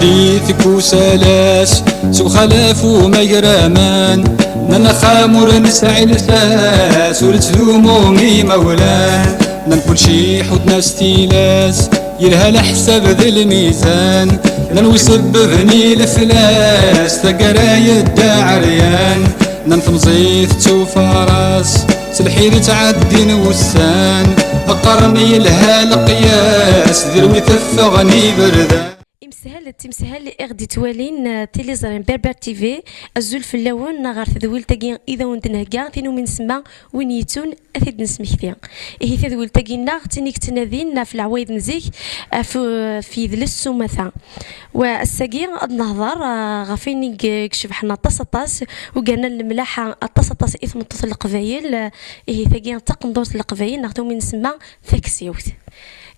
ديثك وسلاس سو خلاف وما يرامان نانا خامور نسعي الفاس ولتذومومي مولان نان كل شي حوتنا ستيلاس يلها الحساب ذي الميزان نان ويسببني الفلاس تقرايا الداعريان نان تمزيث توفى راس سلحير تعدي وسان أقرني لها القياس ذروي تفغني بردان تمسهل اللي اغدي توالين تيليزرين بربر تيفي الزول في اللون غير تذويل تاقين اذا وندنهكا تينو من سما وين يتون اثيد نسمحتيا هي تذويل تاقينا تنيك تنادين في العوايد نزيك في ذل السمثا والساقين النهضر غافين كشبحنا طاس وقالنا الملاحه طاس اثم طاس القبايل هي ثاقين تقندور القبايل ناخذو من سما ثاكسيوت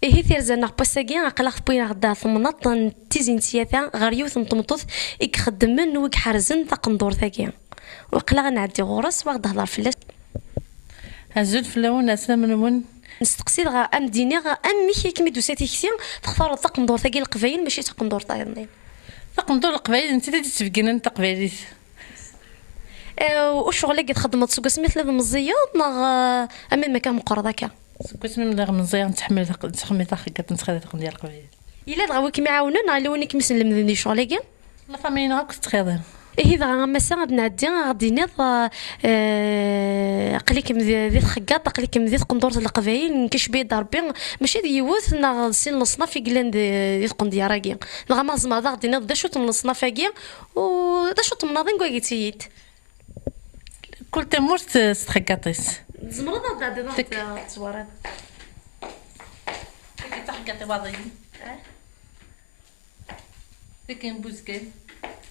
هي ثيرزانا باساكي عقلاق بوين غدا ثمنط تيزين سياثا غير يوث نطمطوث إك خدمن ويك حرزن تقندور ثاكي وقلا غنعدي غورس واغد هضر فلاش هزول فلاون اسلام من نستقصي غا ام ديني غا ام ميكي كمي دوساتي كثير تختار تقندور ثاكي القبايل ماشي تقندور طايرنين تقندور القبايل انت تدي تفكين انت قبايليت وشغل قد خدمت سوق سميت لازم الزياض ناغ امام مكان مقرض هكا كنت من داغ من زيان تحمل تاخك نتخدم ديال القبايل الا دغا وكي معاوننا على ونيك مسلم ذي شغل كاع لا فامين غاك تخيضين إيه دغا مسا غادي نعدي غادي نيض قليكم ذي الخقاط قليكم ذي قندورة القبايل نكش بيد ربي ماشي ذي يوث نا سين الصناف يقلان ذي قنديا راكي دغا ما زما غادي نيض دا شو من الصناف راكي و دا شو مناضين كواكيتيت كل تمورت تخقاطيس زمرض غادي ضغط تصويرات تخقاطي واضي لكن بوزكي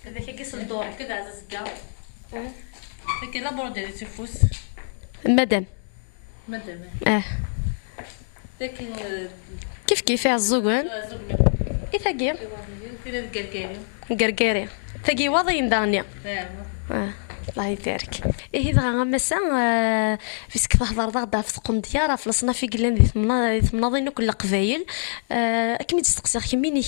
هذاك كيس الدور كذا عزازكا لكن لا برودي تفوس مدام لكن كيف عزوقون اي ثقيل قرقاري ثقي واضي دانيا الله يبارك إيه دغا مسا فيسك تهضر غدا في قنديا في الصناف يقلان ذي ثمناضين كل قبايل كمي تستقسي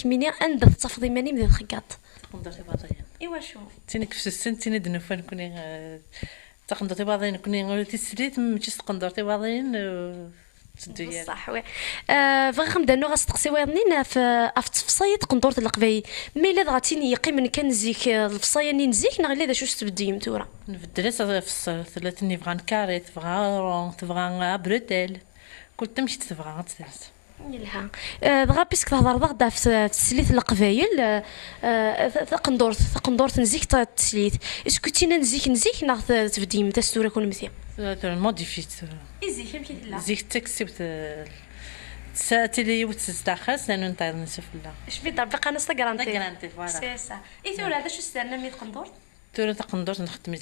كميني عند تصفضي ماني من الخقاط تقندرتي باضيين ايوا شو تينك في السن تيني دنفان كوني تقندرتي باضيين كوني غولتي سريت ماشي تقندرتي باضيين تدويا صح وي بغا نبدا غنستقسي ويرنين في الفصايه قندوره القبايل مي الا دغاتيني يقيم كان نزيك الفصايه ني نزيك نغلي دا شو تبدي متورا نبدل في الصر ثلاثني تبغى كاري تبغى رون تبغى بروتيل كل تمشي تبغى تدرس يلها دغا بيسك تهضر غدا في تسليت القبايل قندورة نزيك تسليت اسكو تينا نزيك ناخذ تبدي متى ستورا كون مثيا موديفيت ازيك يمكن لا زيك تكسب ساتلي وتستخلص لانه نطير نشوف لا اش بي ضربي قناه غارانتي فوالا سي سا اي تورا هذا شو استنى مي قندور تورا تقندور نخدم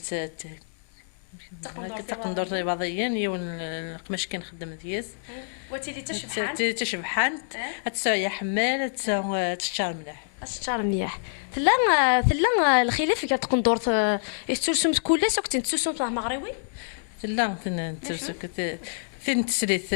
تقندور رياضيين يو القماش كنخدم دياس وتيلي تشبحان تسوي حمال تشار مليح الشجر مليح ثلا الخلاف كاع تقندور يسترسم كل سوق تنتسوسم تاع مغربي لا فين تسريت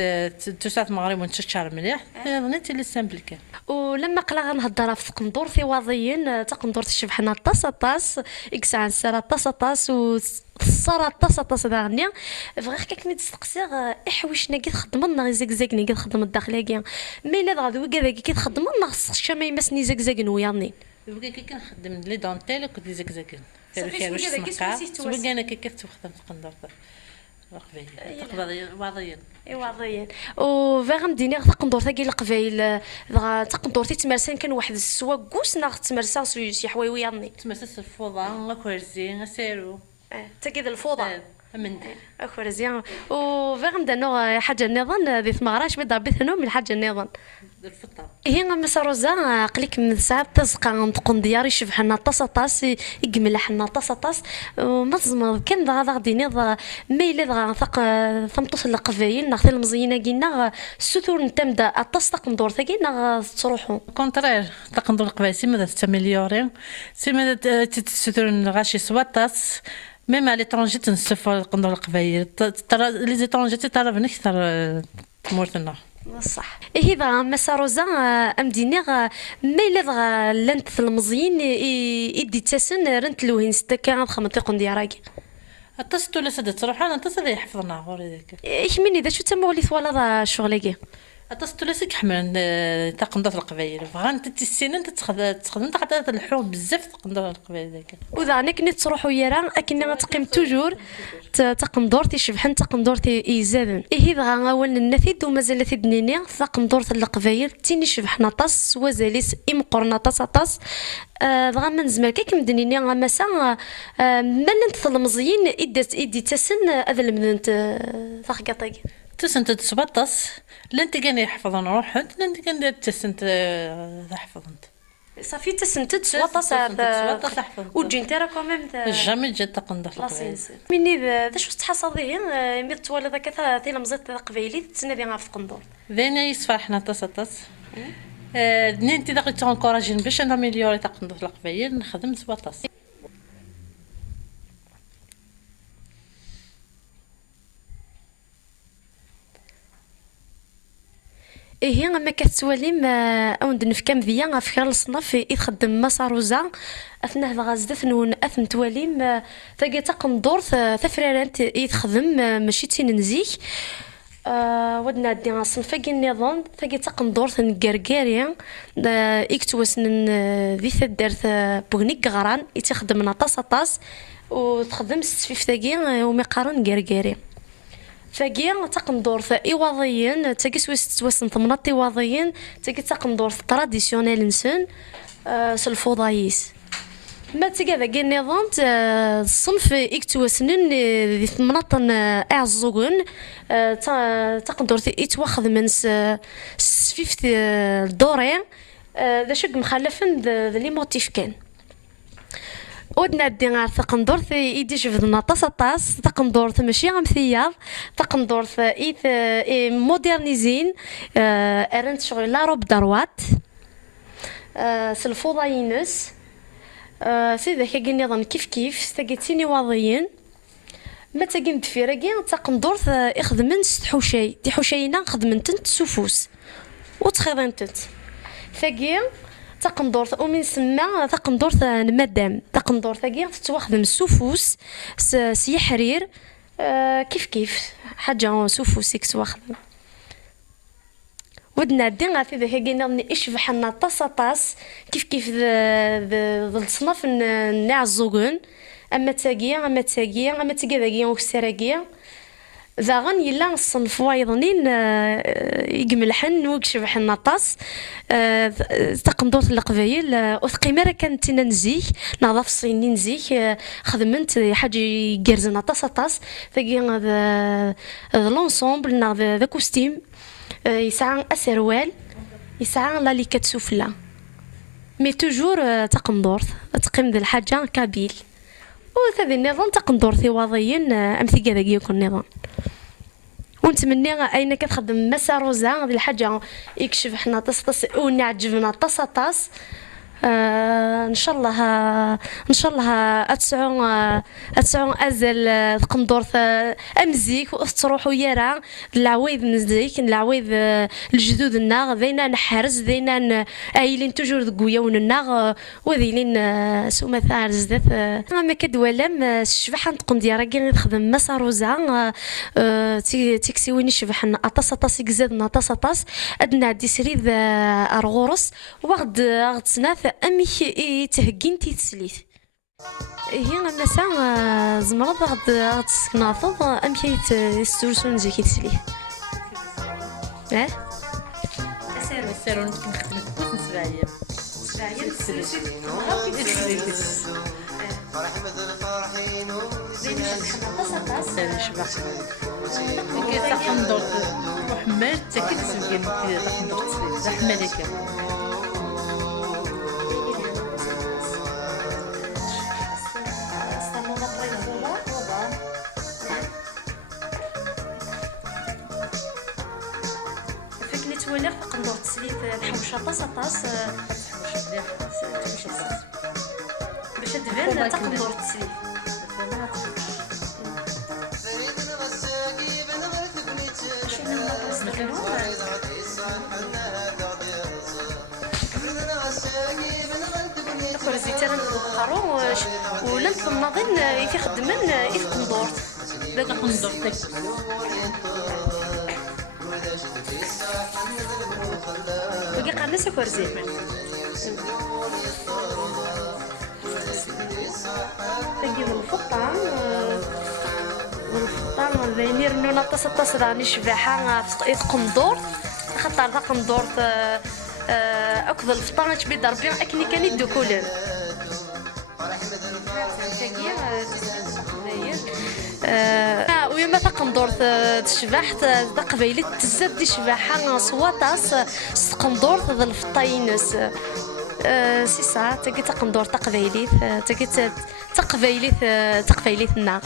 تسات مغرب ونتشار مليح هذا انت اللي سامبل كان ولما قلا غنهضر في قندور في واضيين تقندور تشبحنا طاس اكسان سرا طاس و الصرا طاس داغنيا بغيت كي تستقسي احويش ناقي تخدم لنا زكزاك ناقي تخدم الداخليه مي لا غادي كذا كي تخدم لنا خصك شامي مسني زكزاك نوياني بغي كي كنخدم لي دونتيل كنت لي زكزاك خير واش سمكا سبق انا كي كنخدم في قندور واضيين اي واضيين وفيغ مديني تقندور تاكي القبايل تقندور تمارسين كان واحد السواق كوس ناخذ تمارسا شي حوايوياني تمارسا الفوضى كوارزي سيرو تاكي الفوضى من كوارزي وفيغ مدانو حاجه النظام ذي ثماراش بدا بثنو من حاجه النظام الفطر هي غمس روزا قليك من ساعه تزقى تقون دياري شبحنا طاس يقمل حنا طاس وما تزمر كان دغا غادي نيض ما الا دغا ثق ثمطوس القبايل ناخذ المزينه كينا السثور نتمدا طاس تقندور ثقينا تروحوا كونترير تقندور القبايل سي ماذا تمليوري سي ماذا تستثور غاشي سواطاس ميم على ليترونجي تنسفر قندور القبايل ترى لي زيترونجي ترى بنكثر مورتنا صح. إيه ضغا مساروزا أمديني ما إلا ضغا لانت المزيين إدي تسن رنت لوهين ستكا خمنطيق دياراكي. اتصلت ولا سدت تروح انا اتصل يحفظنا غوري ذاك إيش مني ذا شو تمولي ثوالا شغلك؟ اتصلت ولا سك حمل تقنضات القبايل بغان انت السنين تخدم تقدر الحروب بزاف تقنضات القبايل ذاك وذا عنك نت تروحوا يران أكننا تقيم توجور تقندورتي شبحن تقندورتي إيزادن إيه ضغا أول النثيد ومازال ثيد نيني تقندورت القبايل تيني شبحنا طاس وزاليس إمقرنا طاس ضغا من زمان كيك مدنيني غمسا مالنت ثلمزيين إدي تسن هذا المدنت ثقطي تسنت تسبطس لانت كان يحفظن روحك لانت كان تسنت تحفظنت صافي تسنتد سواطاس وجين ترى كوميم جامي جات تقندر مني ذا شو تحصديه مي تولي ذاك تيلمزيت قبيلي تسنادي غاف قندور ذينا يصفحنا طاس ننتي داك تونكوراجين باش ناميليوري تقندر القبايل نخدم سواطاس إيه أما كتسواليم أوند نفكام ذيا في خلال الصنف يخدم مساروزا أثناء هذا غازدث نون أثن تواليم تاقي تقندور ثفرارات يتخدم ماشي تيننزيك ودنا دي صنفاقي النظام تاقي تقندور ثنقرقاريا إكتواسن ذي ثدارت بوغنيك غران يتخدم طاس وتخدم ستفيف تاقي ومقارن قرقاري فاقي تقندور إيواضيين تاقي سويس ثمنات إيواضيين تاقي تقندور تراديسيونيل نسن سلفوضايس ما تاقي ذاقي النظام الصنف إكتواسنن ذي ثمنات أعزوغن تقندور يتواخذ من سفيف الدورين ذا شق مخلفن ذا لي موتيف كان ودنا دي غير تقندورت يدي شفدنا طاس تقندورت ماشي غمثياض تقندورت مودرنيزين ارنت شغل لا روب دروات سلفوضاينس سيدا كي نظام كيف تاقيتيني واضيين ما تاقين دفيراكي تقندورت يخدمن ست حوشاي دي حوشاينا خدمن تنت سوفوس وتخيضين تنت ثاقي تقندورت ومن سما تقندورت المدام تقندورت ثاقي تتواخدم السوفوس سي حرير كيف حاجه سوفوسيك تواخدم ودنا دي غافي ذاك كاين يشبح لنا طاس كيف الصنف ناع الزوغن اما تاقي ذاكي وكسراكي ذاغن يلا الصنف وايضنين يقملحن ويكشبح النطاس تقندورت القبايل وثقيمه راه كانت نزيك نظف الصيني نزيك خدمت حاجه يجرزنا طاس ثقي هذا لونسومبل ذا ذا كوستيم يسعى اسروال يسعى لا لي كتسوفلا مي توجور تقندورت تقيم ذا الحاجه كابيل وهذا النظام تقندورتي واضيين امثي كذا يكون النظام ونتمنى اين كتخدم مساروزا هذه الحاجه يكشف حنا طاس ونعجبنا طاس ان شاء الله اتسعون ازل قندورت امزيك وتروحوا يرا العوايد نزيك العوايد الجدود الناغ ذينا نحرز ذينا عايلين توجور ذكويا ونناغ وذيلين سوما ثار زدات ما كدولم الشبحه نتقن ديالها كي نخدم مساروزا تيكسيوني شبحنا طاس يكزادنا طاس ادنا دي سريد ارغورس وغد سناث امي تهكين تيتسليت هي مسا زمرض غد تسكناطض امي يستورسون زي كيتسليت سيرون نخدم كوس سبعيه كي تقندر وحمال تاكد تسوي تقندر تسلي ملكه ولا قندور تسليت الحوشه طاس باش تبان تقندور تسليت شنو كرزي ترى نقرو ولا نظن يفي خدمن يفي قندور داك قندور بقي قرنس كرزي تجي من الفطام والفطام بيني رنو نطس راني شباحة في قندور خاطر ذا قندور أكذ الفطام تبي ضربين أكني كان يدو كولن ويما تقندور تشباح تقبيلي تزاد دي شباحة صواتاس قندور ذا الفطاينس سي ساعة تجي تقندور تقبيلي تجي تقبيلي النار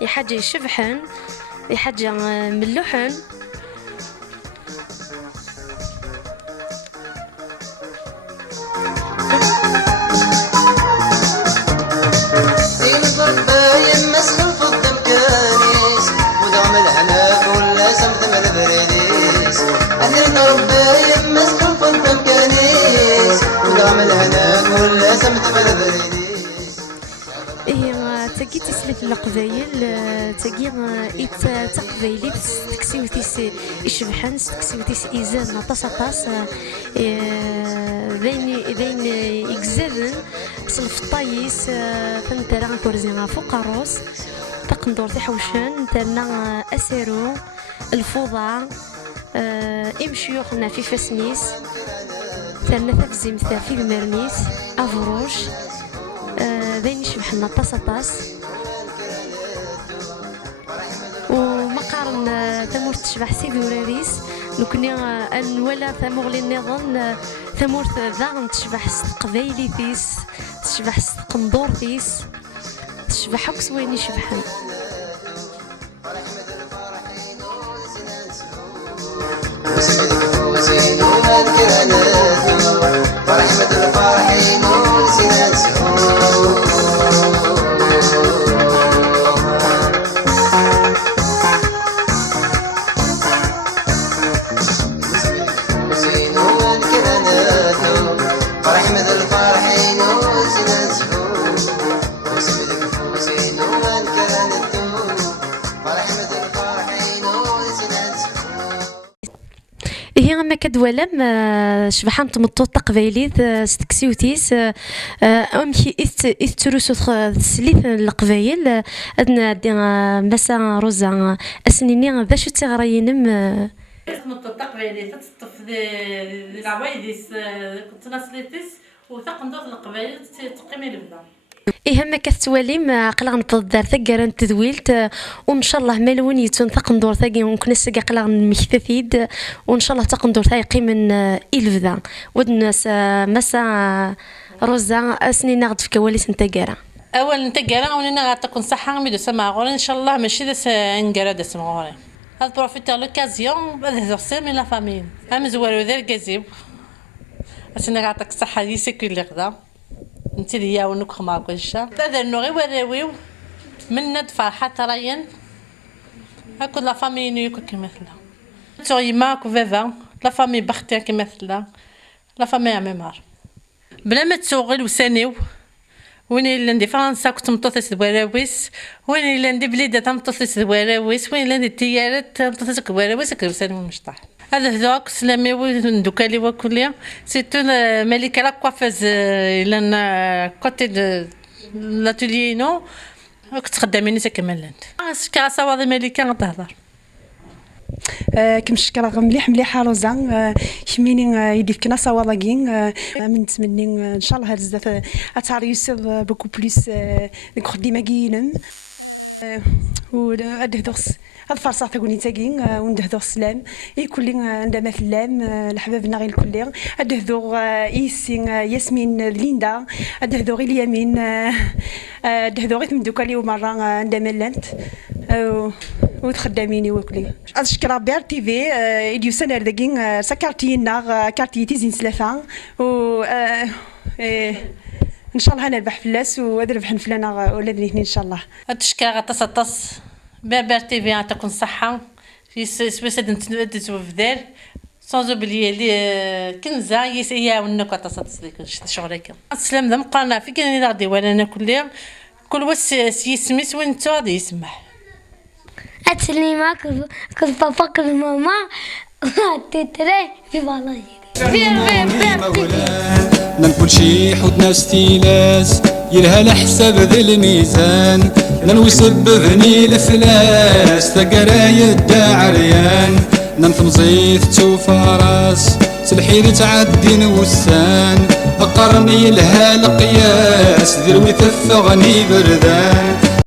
يحاجة يشبحن يحاجة ملوحن تجي تسلف القبايل تجي تقبايلي تكسيوتيس يشبحن تكسيوتيس إيزان طاس بين يكزابن الفطايس فنترا كورزينا فوق الروس تقندور تحوشن ترنا أسيرو الفوضى إمشيوخنا في فسنيس ترنا تفزيم في المرنيس أفروش بين يشبحنا طاس ومقارن ثمور تشبح سيدي وراريس نكوني ولا ثمور لي نظن ثمور ذا تشبح قبايلي ثيس تشبح قندور ثيس تشبح حكس وين يشبحن هي ما كدولم شبحان تمطو تقبايليت ستكسيوتيس امشي تروسو تسليت القبايل ادنا مسا روزا اسنيني ذا شو تغرينم تمطو تقبايليت تطف العوايديس كنت ناسليتيس وتقندور القبايل تقيمي البدا إيه ما كتواليم قلغ نبض دار ثقة تدويلت وإن شاء الله مالون يتون تقندور ثقي ونكنس قلغ مكتثيد وإن شاء الله تقندور ثقي من إلفذا ودناس مسا روزا أسنين غد في كواليس نتاقارا أول نتاقارا وننا غاد تكون صحة ميدو سما غوري إن شاء الله ماشي داس نقرا داس مغوري هاد بروفيتور لوكازيون باد هزر سير من لا فامين أم زوارو ذا الكازيب أسنين غاتك صحة يسكي اللي غدا انت ليا ونك معك الشا هذا النوغي وراويو من ند فرحه تراين هاكو لا فامي نيوكو كيمثلا توي ماك وفافا لا فامي بختي كيمثلا لا فامي عمار بلا ما تسوغل وسانيو وين الا ندي فرنسا كنت مطوطس الوراويس وين الا ندي بليده تمطوطس الوراويس وين الا ندي تيارات تمطوطس الوراويس كروساني المشطح هذا هذوك سلامي وندوكالي وكليا سيتو ملكه لا كوافاز لان كوتي لاتولي نو كنت خداميني كمالنت اسكا صواضي ملكه غتهضر كمشكره مليحه روزا شميني يدير كنا صواضاكين من تمني ان شاء الله بزاف اتاريوسر بوكو بليس نخدم كاينم ودهدوس هاد الفرصه تقولي تاكين وندهدو السلام كل عندما في اللام الحبابنا غير الكل دهدو ياسين ياسمين ليندا دهدو غير اليمين دهدو غير مدوكالي ومره عندما لانت وتخدميني وكلي اشكر بير تي في يديو سنه داكين سكارتينا كارتي تيزين سلافا و ان شاء الله نربح فلاس ونربح نفلانا ولادني ان شاء الله تشكر غتصطس بير تي في تكون صحه في سويسد نتدزو في دار سون اوبليي لي كنزه يعاونك اتصل ديك شغلك السلام ذا مقارنه في كاين غادي ولا انا كل واس يسميس وين تو غادي يسمح السليمة كل بابا كل ماما تتري في بالي نقول شي حوت ناس تيلاس يلها لحساب ذي الميزان ننوي سببني الفلاس تقراي الداعريان ننثم زيت توفى راس سلحير تعدي وسان أقرني لها القياس ذروي تفغني بردان